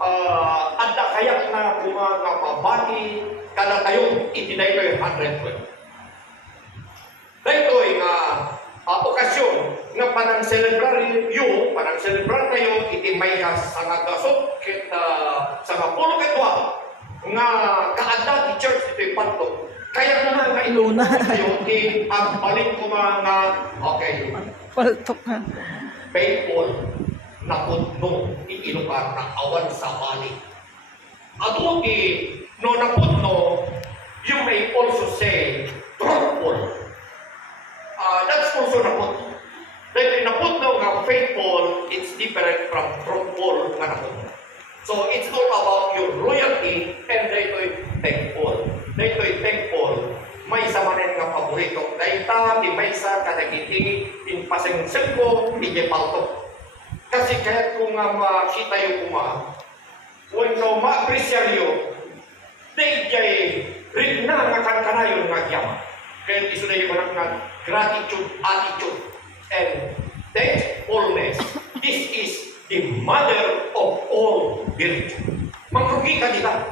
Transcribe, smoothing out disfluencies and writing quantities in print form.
at kayak na mga mabati kada kayo itinay ko yung 112. Dahil nga okasyon nga panang celebrar kayo iti may sa nga gasot kita sa nga pulo ketwa nga kaadda ti church iti panto kaya na nga iluna kayo ti pagbalik ko mga okay Paltok na. faithful na putno iilugar na awan sa bali. Ato no naputno you may also say truthful. That's also naputno. Dahil naputno nga faithful, it's different from truthful nga naputno. So it's all about your loyalty and dahil thankful. Dahil thankful, may sa manin nga paborito. Dahil ti may sa kadagiti in pasengsen ko, hindi palto. Kasi kahit kung makita yung when no ma-appreciate you, dahil jay rin na nga kanayon nga yaman. Kaya iso na yung nga gratitude, attitude, and thankfulness. This is the mother of all virtue. Mangrugi ka nila.